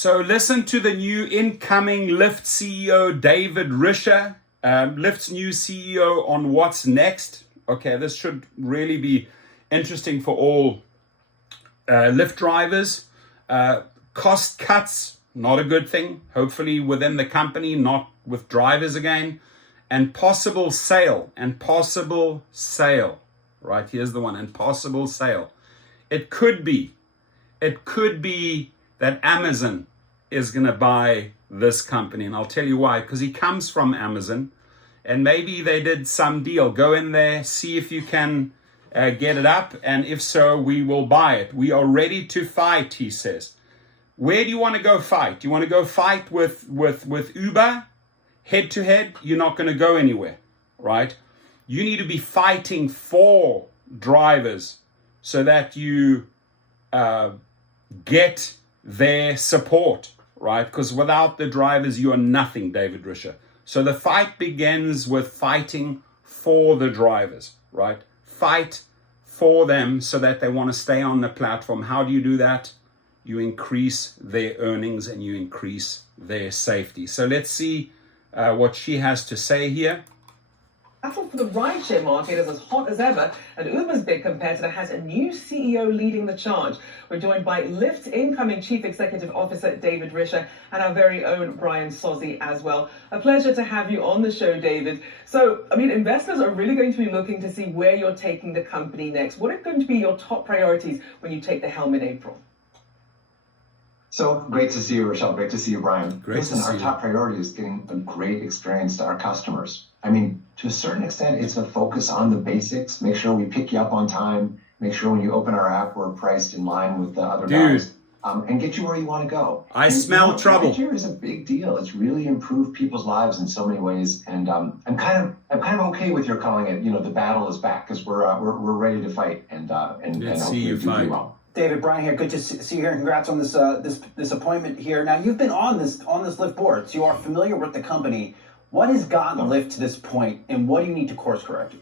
So listen to the new incoming Lyft CEO, David Risher, Lyft's new CEO on what's next. Okay, this should really be interesting for all Lyft drivers. Cost cuts, not a good thing. Hopefully within the company, not with drivers again. And possible sale, right? Here's the one, and possible sale. It could be that Amazon is going to buy this company. And I'll tell you why, because he comes from Amazon and maybe they did some deal. Go in there, see if you can get it up. And if so, we will buy it. We are ready to fight, he says. Where do you want to go fight? Do you want to go fight with Uber? Head to head? You're not going to go anywhere, right? You need to be fighting for drivers so that you get their support, right? Because without the drivers, you are nothing, David Risher. So the fight begins with fighting for the drivers, right? Fight for them so that they want to stay on the platform. How do you do that? You increase their earnings and you increase their safety. So let's see what she has to say here. Battle for the rideshare market is as hot as ever, and Uber's big competitor has a new CEO leading the charge. We're joined by Lyft's incoming Chief Executive Officer, David Risher, and our very own Brian Sozzi as well. A pleasure to have you on the show, David. So, investors are really going to be looking to see where you're taking the company next. What are going to be your top priorities when you take the helm in April? So great to see you, Rochelle. Great to see you, Brian. Listen, our top priority is getting a great experience to our customers. To a certain extent, it's a focus on the basics. Make sure we pick you up on time. Make sure when you open our app, we're priced in line with the other guys. And get you where you want to go. I smell trouble. Rideshare is a big deal. It's really improved people's lives in so many ways. And I'm kind of okay with your calling it. The battle is back because we're ready to fight and see you fight. Well. David, Brian here. Good to see you here. Congrats on this this appointment here. Now, you've been on this Lyft board, so you are familiar with the company. What has gotten Lyft to this point, and what do you need to course correct?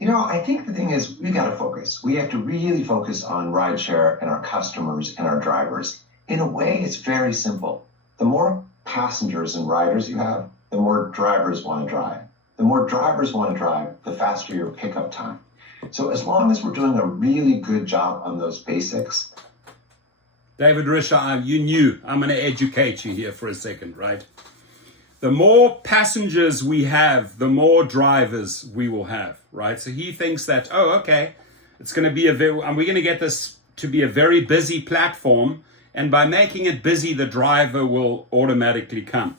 I think the thing is we've got to focus. We have to really focus on rideshare and our customers and our drivers. In a way, it's very simple. The more passengers and riders you have, the more drivers want to drive. The more drivers want to drive, the faster your pickup time. So as long as we're doing a really good job on those basics. David Risher, you knew. I'm going to educate you here for a second, right? The more passengers we have, the more drivers we will have, right? So he thinks that, it's going to be we're going to get this to be a very busy platform. And by making it busy, the driver will automatically come.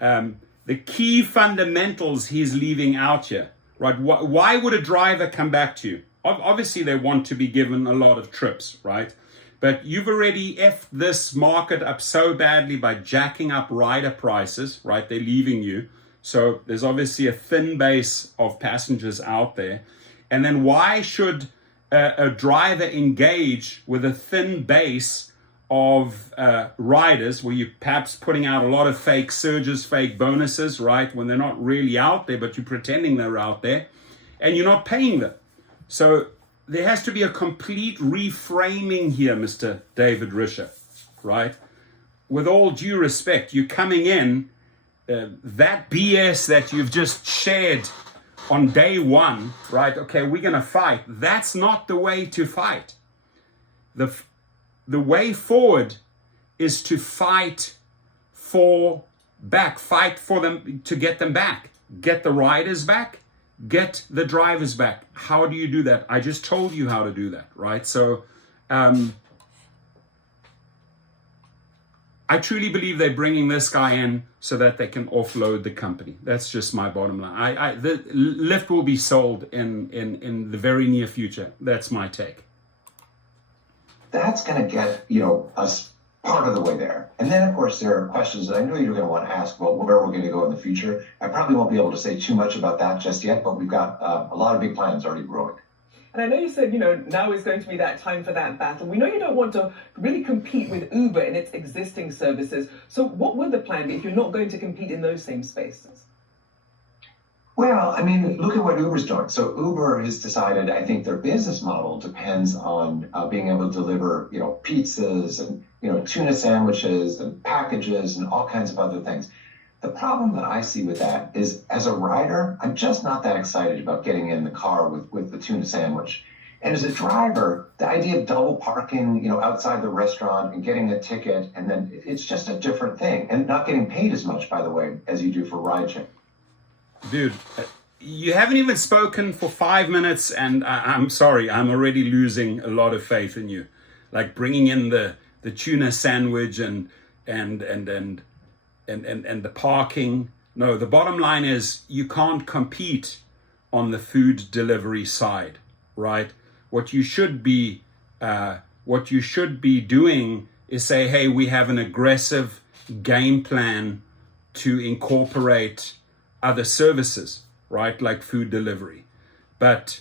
The key fundamentals he's leaving out here. Right? Why would a driver come back to you? Obviously, they want to be given a lot of trips, right? But you've already effed this market up so badly by jacking up rider prices, right? They're leaving you. So there's obviously a thin base of passengers out there. And then why should a driver engage with a thin base of riders where you're perhaps putting out a lot of fake surges, fake bonuses, right? When they're not really out there, but you're pretending they're out there and you're not paying them. So there has to be a complete reframing here, Mr. David Risher, right? With all due respect, you're coming in, that BS that you've just shared on day one, right? Okay, we're going to fight. That's not the way to fight. The way forward is to fight for them, to get them back, get the riders back, get the drivers back. How do you do that? I just told you how to do that, right? So I truly believe they're bringing this guy in so that they can offload the company. That's just my bottom line. The Lyft will be sold in the very near future. That's my take. That's going to get, us part of the way there. And then, of course, there are questions that I know you're going to want to ask about where we're going to go in the future. I probably won't be able to say too much about that just yet, but we've got a lot of big plans already growing. And I know you said, now is going to be that time for that battle. We know you don't want to really compete with Uber in its existing services. So what would the plan be if you're not going to compete in those same spaces? Well, look at what Uber's doing. So Uber has decided, I think their business model depends on being able to deliver, pizzas tuna sandwiches and packages and all kinds of other things. The problem that I see with that is, as a rider, I'm just not that excited about getting in the car with the tuna sandwich. And as a driver, the idea of double parking, outside the restaurant and getting a ticket, and then it's just a different thing, and not getting paid as much, by the way, as you do for rideshare. Dude, you haven't even spoken for 5 minutes, and I'm sorry, I'm already losing a lot of faith in you. Like bringing in the tuna sandwich and the parking. No, the bottom line is you can't compete on the food delivery side, right? What you should be doing is say, hey, we have an aggressive game plan to incorporate other services, right? Like food delivery. But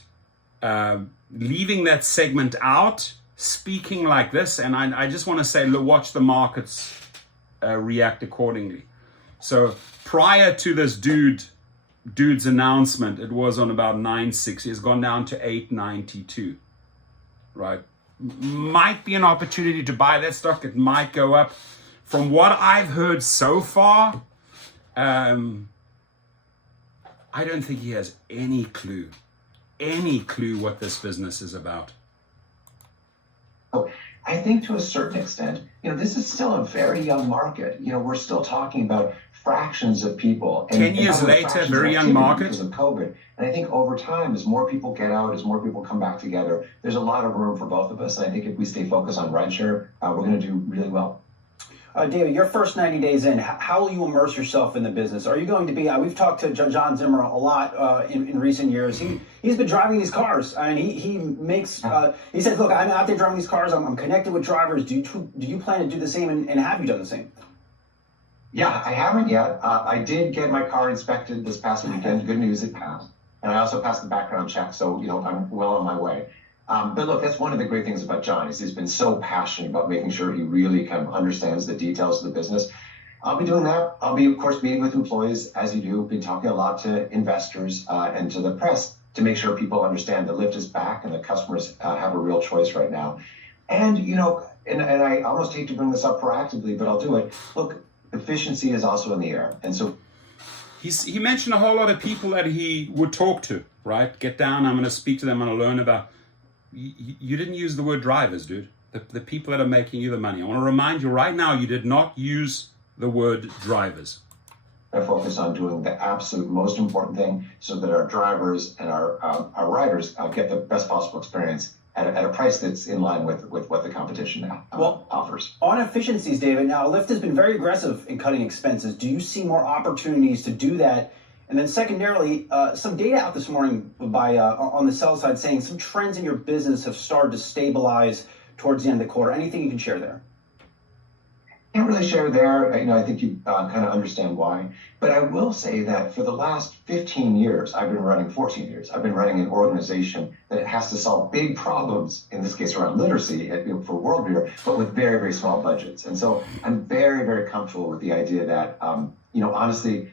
leaving that segment out, speaking like this, and I just want to say, look, watch the markets react accordingly. So prior to this dude's announcement, it was on about 960. It's gone down to 892, right? Might be an opportunity to buy that stock. It might go up. From what I've heard so far, I don't think he has any clue what this business is about. I think to a certain extent, this is still a very young market. We're still talking about fractions of people. 10 years later, very young market. Because of COVID. And I think over time, as more people get out, as more people come back together, there's a lot of room for both of us. And I think if we stay focused on rideshare, we're going to do really well. David, your first 90 days in, how will you immerse yourself in the business? Are you going to be, we've talked to John Zimmer a lot in recent years. He's been driving these cars. I mean, he says, look, I'm out there driving these cars. I'm connected with drivers. Do you plan to do the same, and have you done the same? Yeah, I haven't yet. I did get my car inspected this past weekend. Good news, it passed. And I also passed the background check, so, I'm well on my way. But look, that's one of the great things about John, is he's been so passionate about making sure he really kind of understands the details of the business. I'll be doing that. I'll be, of course, meeting with employees, as you do. Been talking a lot to investors and to the press to make sure people understand that Lyft is back and the customers have a real choice right now. And, and I almost hate to bring this up proactively, but I'll do it. Look, efficiency is also in the air. And so he mentioned a whole lot of people that he would talk to, right? Get down, I'm going to speak to them, I'm going to learn about. You didn't use the word drivers, dude. The people that are making you the money. I want to remind you right now, you did not use the word drivers. I focus on doing the absolute most important thing so that our drivers and our riders get the best possible experience at a price that's in line with what the competition now offers. On efficiencies, David, now Lyft has been very aggressive in cutting expenses. Do you see more opportunities to do that? And then secondarily, some data out this morning by on the sell side saying some trends in your business have started to stabilize towards the end of the quarter. Anything you can share there? Can't really share there. I think you kind of understand why. But I will say that for the last 15 years, 14 years, I've been running an organization that has to solve big problems, in this case around literacy for world leader, but with very, very small budgets. And so I'm very, very comfortable with the idea that, honestly,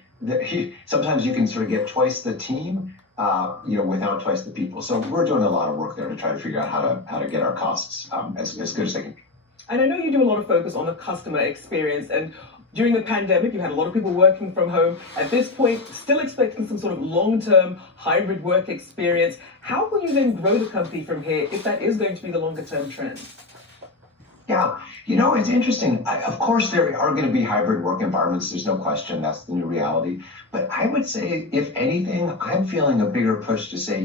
sometimes you can sort of get twice the team, without twice the people. So we're doing a lot of work there to try to figure out how to get our costs as good as they can be. And I know you do a lot of focus on the customer experience, and during the pandemic, you had a lot of people working from home. At this point, still expecting some sort of long-term hybrid work experience. How will you then grow the company from here if that is going to be the longer-term trend? Yeah, it's interesting. Of course, there are going to be hybrid work environments. There's no question. That's the new reality. But I would say, if anything, I'm feeling a bigger push to say,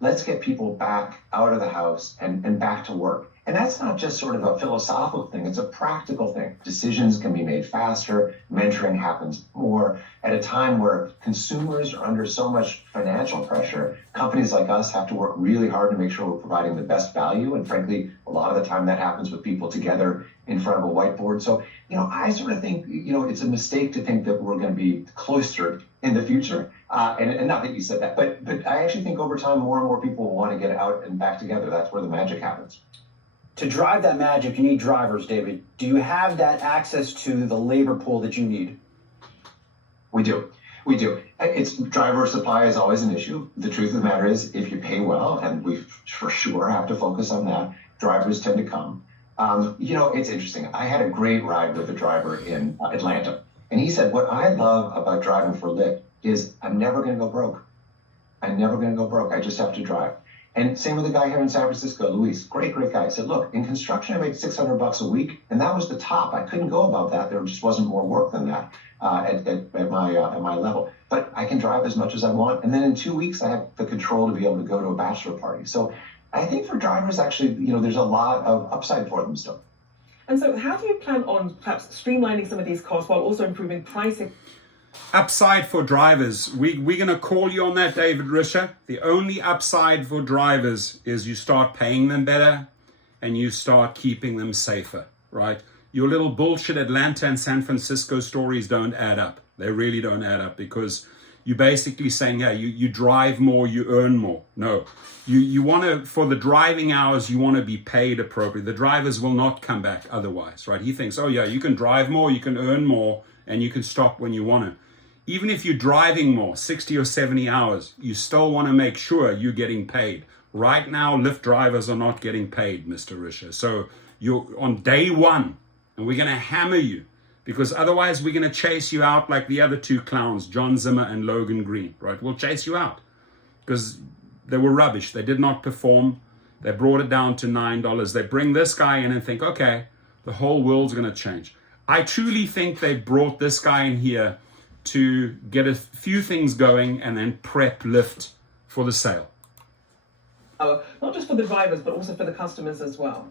let's get people back out of the house and back to work. And that's not just sort of a philosophical thing. It's a practical thing. Decisions can be made faster. Mentoring happens more. At a time where consumers are under so much financial pressure, companies like us have to work really hard to make sure we're providing the best value. And frankly, a lot of the time that happens with people together in front of a whiteboard. So, I sort of think, it's a mistake to think that we're going to be cloistered in the future. And not that you said that, but I actually think over time, more and more people will want to get out and back together. That's where the magic happens. To drive that magic, you need drivers, David. Do you have that access to the labor pool that you need? We do. Driver supply is always an issue. The truth of the matter is, if you pay well, and we for sure have to focus on that, drivers tend to come. It's interesting. I had a great ride with a driver in Atlanta, and he said, what I love about driving for Lyft is I'm never going to go broke. I'm never going to go broke. I just have to drive. And same with the guy here in San Francisco, Luis, great guy. He said, look, in construction, I make $600 a week, and that was the top. I couldn't go above that. There just wasn't more work than that at my level. But I can drive as much as I want. And then in 2 weeks, I have the control to be able to go to a bachelor party. So I think for drivers, actually, there's a lot of upside for them still. And so how do you plan on perhaps streamlining some of these costs while also improving pricing? Upside for drivers. We're going to call you on that, David Risher. The only upside for drivers is you start paying them better and you start keeping them safer, right? Your little bullshit Atlanta and San Francisco stories don't add up. They really don't add up, because you're basically saying, hey, you drive more, you earn more. No, you want to, for the driving hours, you want to be paid appropriately. The drivers will not come back otherwise, right? He thinks, oh yeah, you can drive more, you can earn more, and you can stop when you want to. Even if you're driving more, 60 or 70 hours, you still want to make sure you're getting paid. Right now, Lyft drivers are not getting paid, Mr. Risher. So you're on day one, and we're going to hammer you, because otherwise we're going to chase you out like the other two clowns, John Zimmer and Logan Green, right? We'll chase you out because they were rubbish. They did not perform. They brought it down to $9. They bring this guy in and think, okay, the whole world's going to change. I truly think they brought this guy in here to get a few things going and then prep Lyft for the sale. Not just for the drivers, but also for the customers as well.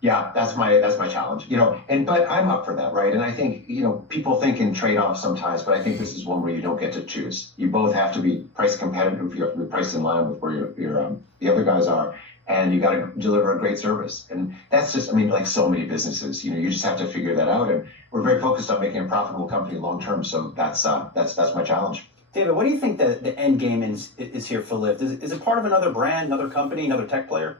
Yeah, that's my challenge, but I'm up for that, right? And I think, people think in trade-offs sometimes, but I think this is one where you don't get to choose. You both have to be price competitive. You have to be priced in line with where the other guys are, and you got to deliver a great service. And that's just, like so many businesses, you just have to figure that out. And we're very focused on making a profitable company long-term. So that's my challenge. David, what do you think the end game is here for Lyft? Is it part of another brand, another company, another tech player?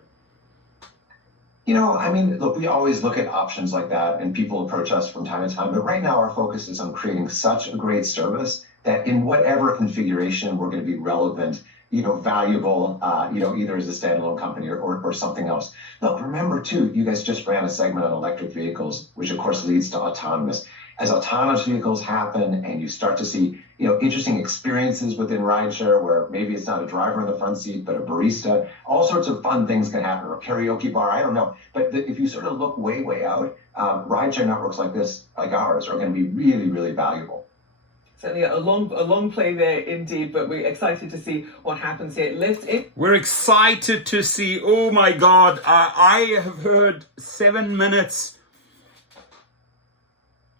Look, we always look at options like that, and people approach us from time to time. But right now, our focus is on creating such a great service that in whatever configuration, we're going to be relevant, valuable, either as a standalone company or something else. Look, remember, too, you guys just ran a segment on electric vehicles, which, of course, leads to autonomous. As autonomous vehicles happen and you start to see, interesting experiences within rideshare where maybe it's not a driver in the front seat, but a barista, all sorts of fun things can happen, or a karaoke bar, I don't know. But if you sort of look way, way out, rideshare networks like this, like ours, are going to be really, really valuable. Certainly a long play there indeed, but we're excited to see what happens here. We're excited to see, oh my God, I have heard 7 minutes.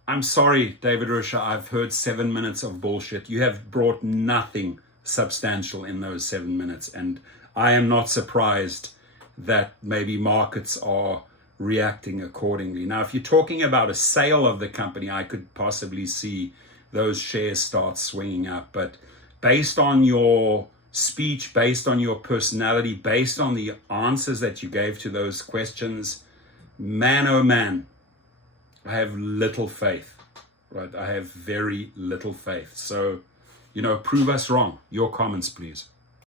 I'm sorry, David Risher, I've heard 7 minutes of bullshit. You have brought nothing substantial in those 7 minutes, and I am not surprised that maybe markets are reacting accordingly. Now, if you're talking about a sale of the company, I could possibly see those shares start swinging up. But based on your speech, based on your personality, based on the answers that you gave to those questions, man, oh man, I have little faith, right? I have very little faith. So, prove us wrong. Your comments, please.